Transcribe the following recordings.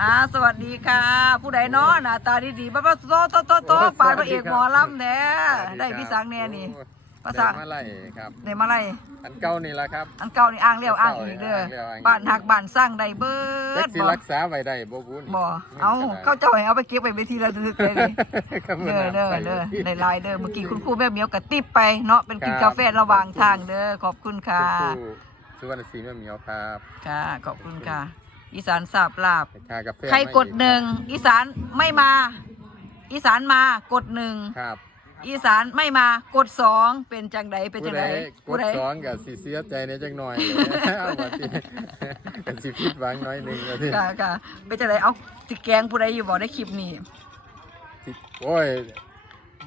อ่าสวัสดีค่ะ ผู้ใดเนาะหน้าตาดีๆบ้าๆโตโตโตโตปานพระเอกหมอลำแน่ได้พี่สังแน่นี่ภาษาได้มาไล่ครับได้มาไล่อันเก่านี่แหละครับ อันเก่านี่อ้างเลี้ยวอ้างอีกเด้ออ้างแล้วอ้างอีกบ้านหักบ้านสร้างได้เบิเล็ดกสิบ่รักษาไว้ได้บ่บุญบ่เอาเข้าเจ้าให้เอาไปเก็บไว้เวทีละทึกเลยนี่ครับเด้อเด้อใส่เด้อที่ได้ลายเด้อเมื่อกี้คุณครูแม่เหมียวกระติบไปเนาะเป็นกินครับกาแฟระหว่างทางเด้อขอบคุณค่ะคุณครูสุวรรณศรีแม่เหมียวครับค่ะขอบคุณค่ะ อีสานสาบลาบไปค่ากาแฟใครกดมาอีหนึ่งอีสานไม่มา อีสานมากดหนึ่งครับอีสานไม่มากดสองเป็นจังไดเป็นจัผู้งใดไดกดสองกับสิเสียใจในจังหน่อยเลยเอาว่าที่กันสิผิดหวังน้อยหนึงว่าที่ค่ะค่ะเป็นจังไดเอาติแกงผู้ใดอยู่บ่ได้คลิปนี้ที่โอ้ย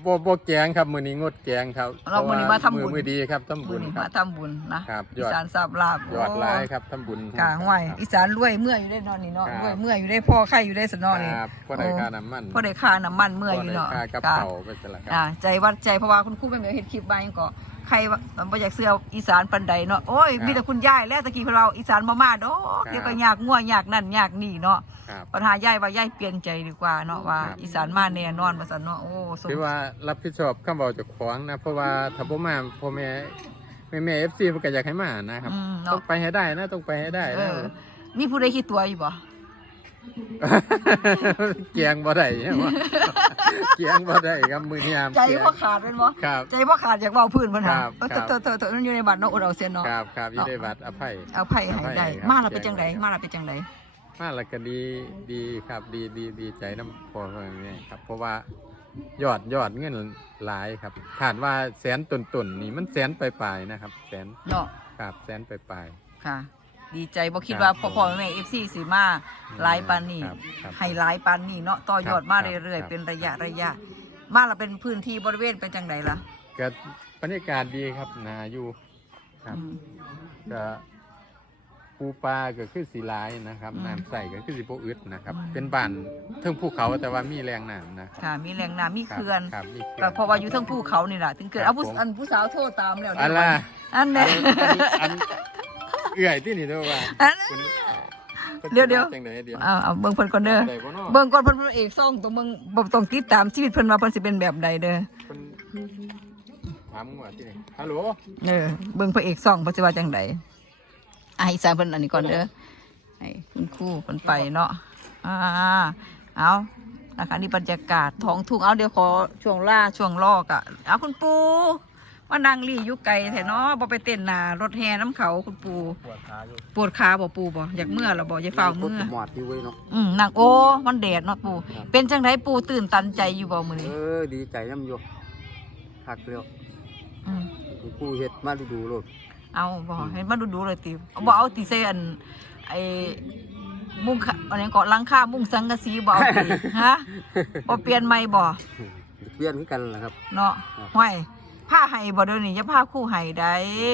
บ่บ่แกงครับ มื้อนี้งดแกงครับเรามื้อนี้มาทำบุญ มื้อมื้อดีครับทำมืบุอญนี้ครัมาบทำบุญนะครับยอีอด สานสาบลาบยอดหลายครับทำบุญค่ะห่วยครับอีสานรวยเมื่อยอยู่ได้เนอนนี่เนาะครับ รวยเมื่อยอยู่ได้พ่อใครอยู่ได้สนอนี่ครับพ่อได้ค่าน้ำมันพ่อได้ค่าน้ำมันเมื่อยอยู่เนาะพ่ได้ค่ากับค่ะเขาไปซะละคอ่ารับใจวัดใจเพราะว่าคุณครูแม่เหมียวเห็นคลิปมายังก็ ใครว่าบ่อยากเสื้ออีสานปันใดเนาะโอ้ยครับมีแต่คุณยายแล้วตะกี้พวกเราอีสานมามาดอกครับเดี๋ยวก็ยากง่วงยากนั่นยากนี่เนาะครับปัญหายายว่ายายเปลี่ยนใจดีกว่าเนาะว่าครับอีสานมาแน่นอนว่าซั่นเนาะโอ้สมคือว่ารับผิดชอบคำเว้าเจากของนะเพราะว่าถ้าบ่มาพ่อแม่แม่แม่ FC เพิ่นก็อยากให้มานะครับอืมต้อเนาะงไปให้ได้นะต้องไปให้ได้เอนะอมีผู้ใดคิดตัวอยู่บ่เกียงบ่ได้ใช่ไหม เกียงบ่ได้ครับมือนี่ยามใจเกียงบ่ขาดเป็นบ่ครับ ใจบ่ขาดอยากเว้าพื้นปัญหาครับเออครับเตอะเตอะเตอะมันอยู่ในบัตรเนาะอดเอาเสียเนาะครับครับอีได้บัตรอภัย เอาไผให้ได้เอาไผครับ มาแล้วเป็นจังไดมาแล้วเป็นจังไดมาแล้วก็ดีดีครับดีดีดีใจน้ำพอแม่ครับ เพราะว่ายอดยอดเงินหลายครับคาดว่าแสนต้นๆนี่มันแสนปลายๆนะครับ แสนเนาะครับแสนปลายค่ะ ดีใจบ่คิดครับว่าพ่อพ่อแม่เอฟซีสิมาหลายปานนี้ครับครับให้หลายปานนี้เนาะต่อยอดครับมาครับเรื่อยครัๆบเป็นระยะระยะ มาแล้วเป็นพื้นที่บริเวณเป็นจังไดล่ะก็บรรยากาศดีครับนาอยู่ครับอืม ก็ปูปลาก็คือสีลายนะครับอืมน้ำใสก็คือสีโปอึดนะครับเป็นบ้านเทิงภูเขาแต่ว่ามีแรงน้ำนะครับค่ะ มีแหล่งน้ำมีครับเขื่อนครับมีเขื่ก็อน เพราะว่าอยู่เทั้งภูเขานี่ล่ะถึงเกิดครับเอาผู้ผม อันผู้สาวโทรตามแล้วอันละอันอัเนี้นอันอัน เอื่อยที่นี่ด้วยว่าอันคุณเดี๋ยวเดี๋ยวจังไเดี๋ยว เอาเอาเบิ่งเพิ่นก่อนเด้อได้บ่เนาะ เบิ่งก่อนเพิ่นเป็นเอกซ่องต้องเบิ่งบ่ต้องติดตามชีวิตเพิ่นว่าเพิ่นสิเป็นแบบใดเด้อเพิ่นถามว่าที่นี่ฮัลโหลเออเบิ่งพระเอกซ่องเพิ่นสิว่าจังไดอะอีสานเพิ่นอันนี้ก่อนเด้อให้คุณครูเพิ่นไปเนาะอ่าเอานะคะนี่บรรยากาศท้องทุ่งเอาเดี๋ยวขอช่วงล่าช่วงลอกอะเอาคุณปู มานั่งรี่อยู่ไกลแท้เนาะบ่ไปเต้นหน้ารถแห่น้ำเขาคุณปูปวดขาอยู่ปวดขาบ่ปูบ่อยากเมื่อแล้วบ่อย่าฝ้าวเมื่อหมอดที่ไว้เนาะอืมนั่งโอ้มันแดดเนาะปูครับเป็นจังไดปูตื่นตันใจอยู่บ่มื้อเอนี้อดีใจน้ำอยู่คักเดียวอืมผู้เฮ็ดมาดูดูๆโลดเอาบ่เห็นมาดูๆเลยติเอาบ่เอาติเซอันไอ้มุ้งขะอันนี้เกาะหลังคามุ้งสังกะสีบ่เอาติฮะบ่เปลี่ยนใหม่บ่เปลี่ยนคือกันแหละครับ เนาะครับห้วย ผ้าให้บ่เดี๋ยวนี้จะผ้าคู่ให้ได้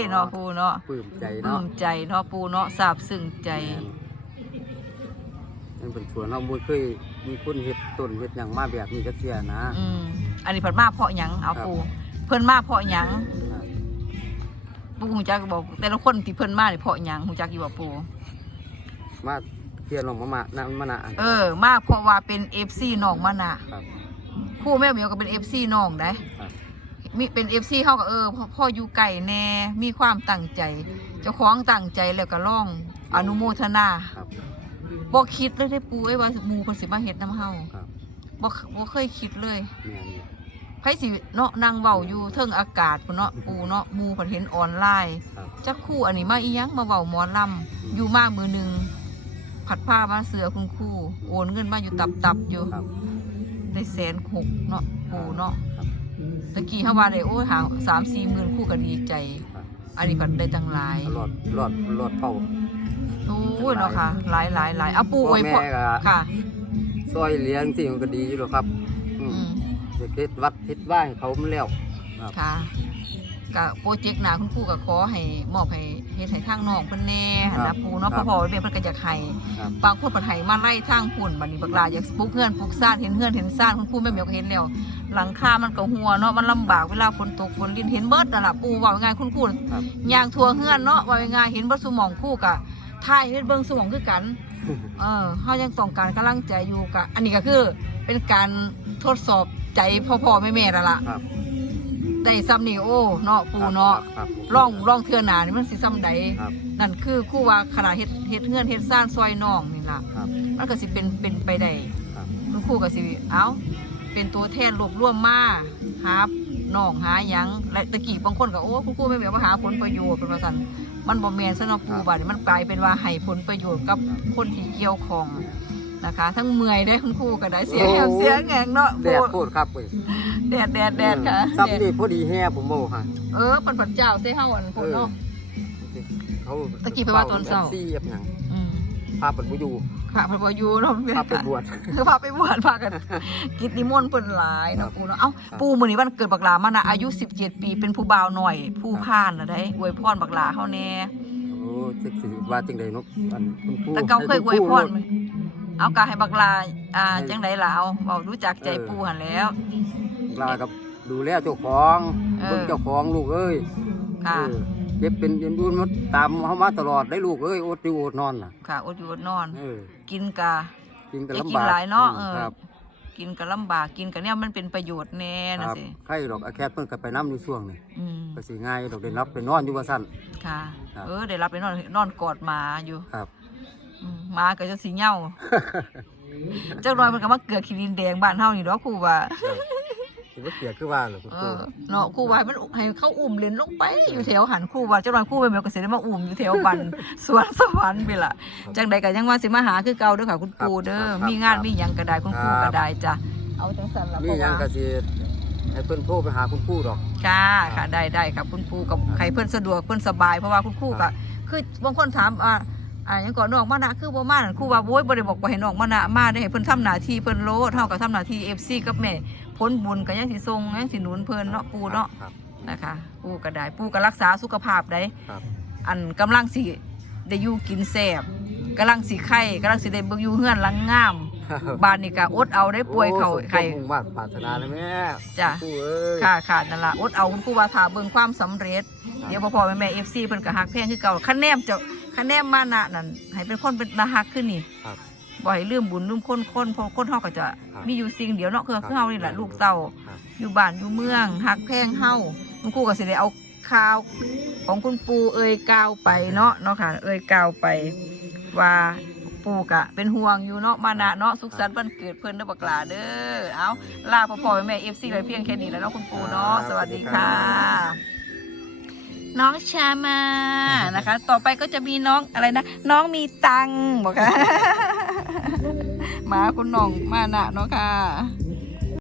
เนาะปูเนาะปลื้มใจปลื้เนาะมใจเนาะปูเนาะซาบซึ้งใจ นั่นเป็นส่วนเราบ่เคยมีคนเฮ็ดต้นเฮ็ดหยังมาแบบนี้ก็เสียนะอืมอันนี้เพิ่นมาเพราะหยังเอาครับปูเพิ่นมาเพราะหยังปูฮู้จักบอก แต่ละคนที่เพิ่นมานี่เพราะหยังฮู้จักอยู่บ่ปู มาเที่ยวลงมามานั่นมานะเออ มาเพราะว่าเป็น FC น้องมานะครับครู่แม่เหมียวก็เป็น FC น้องได้ ครับ มีเป็น FC เฮาก็เออพ่อพ่ออยู่ไก่แน่มีความตั้งใจ เจ้าของตั้งใจแล้วก็ร้องอนุโมทนาครับบ่คิดเลยได้ปูไอ้ว่าหมู่เพิ่นสิมาเฮ็ดนํเฮาครับบ่บ่เคยคิดเลยแม่นอยู่ไผสิเนาะนั่งเว้าอยู่เทิงอากาศพุ่นเนาะปูเนาะหมู่เพิ่นเห็นออนไลน์ครับจักครู่อันนี้มาอีหยังมาเว้าหมอลำอยู่มามือหนึงผัดผ้ามาเสือคุณครูโอนเงินมาอยู่ตับๆอยู่ครับได้แสนหกเนาะปูเนาะ ครับ ตะกี้เฮาว่าได้โอ้ยหาสามสี่หมื่นคู่ก็ดีใจครับอันนี้ผัดได้ตั้งหลายรอดรอดรอดเป้าโอ้ยเนาะค่ะ หลายหลายหลายเอาปูพ่ไว้อพ่อแม่ก็ค่ะซอยเลี้ยงสิมันก็ดีอยู่หรอกครับอือืมมเฮ็ดวัดเฮ็ดบ้านเขามันแล้วครับค่ะ กะโปรเจกต์หนาคุณครูก็ขอให้มอบให้เฮ็ดให้ทางน้องเพิ่นแน่หั่นครันะบปูเนาะครัพ่อบพ่อแม่เพิ่นก็อยากให้ครับบางคนเพิ่นให้มาไล่ทางพุ่นบัดนี้บักหลาอยากปลูกเฮือนปลูกซ่านเห็นเฮือนเห็นซ่านคุณครูแม่เหมียวก็เห็นแล้วหลังคามันก็หัวเนาะมันลำบากเวลาฝนตกฝนดินเห็นเบิดนั่นล่ะปูว่าง่ายคุณครูครับ ย่างทั่วเฮือนเนาะว่าง่ายเห็นเบิดสุหมองคู่กะถ่ายเฮ็ดเบิ่งสุหมองคือกัน เออเขายังต้องการกำลังใจอยู่กะอันนี้ก็คือเป็นการทดสอบใจพ่อๆแม่ๆแล้วล่ะ ครับ ได้ซ้ำนี่โอ้เนาะปูเนาะครับร่องร่องเทือหนานี่มันสิซ้ำใดครับ นั่นคือคู่ว่าขนาดเฮ็ดเฮ็ดเงื่อนเฮ็ดซ่านซอยน้องนี่ล่ะครับมันก็สิเป็นเป็นไปได้ครับคุณครูก็สิเอ้าเป็นตัวแทนรวบรวมมาหาน้องหาหยังและตะกี้บางคนก็โอ้คุณครูไม่แบบว่าหาผลประโยชน์เป็นว่าซั่นมันบ่แม่นซะเนาะปูบัดนี้มันกลายเป็นว่าให้ผลประโยชน์กับคนที่เกี่ยวข้อง นะคะ ทั้งเมื่อยได้คุณครูก็ได้เสียงแหบเสียงแหงเนาะแดดโคตรครับเว้ยแดดแดดแดดค่ะซ้ำนี่พอดีแฮ่ผมบอกฮะเออปันปันเจ้าใส่เฮาอันคนเนาะเขาตะกี้ไปว่าตอนเช้าซี่แบบหยังอืมพาเปิดบ่อยู่ค่ะเพิ่นบ่อยู่เนาะแม่พาไปค่ะบวชคือพาไปบวชพากันกิจนิมนต์เพิ่นหลายครัเนาะบปูเนาะเอ้าครับปูมื้อนี้วันเกิดบักหลามานะอายุ 17 ปีเป็นผู้บ่าวหน่อย ผู้ผ่านน่ะได้อวยพรบักหลาเฮาแน่โอ้จักสิว่าจังได๋เนาะอันคุณครูแต่เก่าเคยอวยพรให้ไหม เอากะให้บักหลาอ่าจังไดล่ะเอาเว้ารู้จักใจปูหั่นแล้ว ลากับดูแลเจ้าของเออ เบิ่งเจ้าของลูกเอ้ยค่ะ เออเจ็บเป็นยันดูนมาตามเฮามาตลอดได้ลูกเอ้ยอดอยู่อดนอนน่ะค่ะอดอยู่อดนอน เออกินกะ กินก็อย่าลำกินบากหลายเนาะเออ ครับกินก็ลำบากกินก็เนี่ยมันเป็นประโยชน์แน่คนะรับสิใครดอกอาแคทเพิ่นก็ไปนํอยู่ช่วงนี้อืมก็สิง่ายดอกได้รับไปนอนอยู่ว่าซั่น ค่ะ ครับ เออได้รับไปนอนนอนกอดหมาอยู่ ครับ อืมหมาก็จะสีเหย้าเจ้าน้อยมันก็มาเกลือขีดินแดงบ้านเฮานี่ดอกครูว่าสิว่าเกียคือว่าเหรอคุณเอครูอเนาะครูว่าให้มันให้เขาอุ้มเล่นลงไปอยู่แถวหันครูว่าเจ้าน้อยครูไปแมวก็สิได้มาอุ้มอยู่แถวบัน สวนสวรรค์ไปล่ะจังใดก็ยังว่าสิมาหาคือเก่าเด้อค่ะคุณครูเด้อมีงานมีหยังก็ได้คุณครูก็ได้จ้ะเอาจังซั่นล่ะมีเพราะหยังว่าก็สิให้เพิ่นโทรไปหาคุณครูดอก ค่ะค่ะได้ได้ครับคุณครูกับใครเพื่อนสะดวกเพื่อนสบายเพราะว่าคุณครูก็คือบางคนถามอ่า อ่าหยังก่อนน้องมานะคือบ่มานั่นครูว่าโว้ยบ่ได้บอกว่าให้น้องมานะมาได้ให้เพิ่นทำหน้าที่เพิ่นโลดเท่ากับทำหน้าที่ FC กับแม่ผลบุญก็ยังสิส่งยังสิหนุนเพิ่นเนาะปูเนาะครับ นะคะ ปูก็ได้ปูก็รักษาสุขภาพได้ ครับ อันกำลังสิได้อยู่กินแซ่บกำลังสิไข่กำลังสิได้เบิ่งอยู่เฮือนหลังงาม บ้านนี่ก็อดเอาได้ป่วยเขาโอ้สมไข่มุ่งมั่นปรารถนาเลยแม่จ้ะคุณครูเอ้ย ค่ะค่ะนั่นล่ะอดเอาคุณครูว่าถ้าเบิ่งความสำเร็จ เดี๋ยวพ่อพ่อแม่แม่เอฟซีเพิ่นก็ฮักแพงคือเก่าคะแนนจะ คะแนนมานะนั่นให้เป็นคนเป็นตาฮักขึ้นนี่ครับบ่ให้ลืมบุญลืมคนคนเพอคนเฮาก็จะครับมีอยู่สิ่งเดียวเนาะคือครับคือเฮานี่แหละลูกเต้าครับอยู่บ้านอยู่เมืองฮักแพงเฮาคุณครูก็สิได้เอาข่าวของคุณปู่เอ่ยกล่าวไปเนาะเนาะค่ะ เอ่ยกล่าวไปว่าปู่กะเป็นห่วงอยู่เนาะมานะเนาะสุขสันต์วันเกิดเพิ่นเด้อบักหลาเด้อเอาลาพ่อพ่อแม่แม่เอฟซีไว้เพียงแค่นี้แล้วเนาะคุณปู่เนาะสวัสดีค่ะ น้องชามานะคะ ต่อไปก็จะมีน้องอะไรนะ น้องมีตังค์บอกค่ะหมาคุณน้องมานะเนาะค่ะ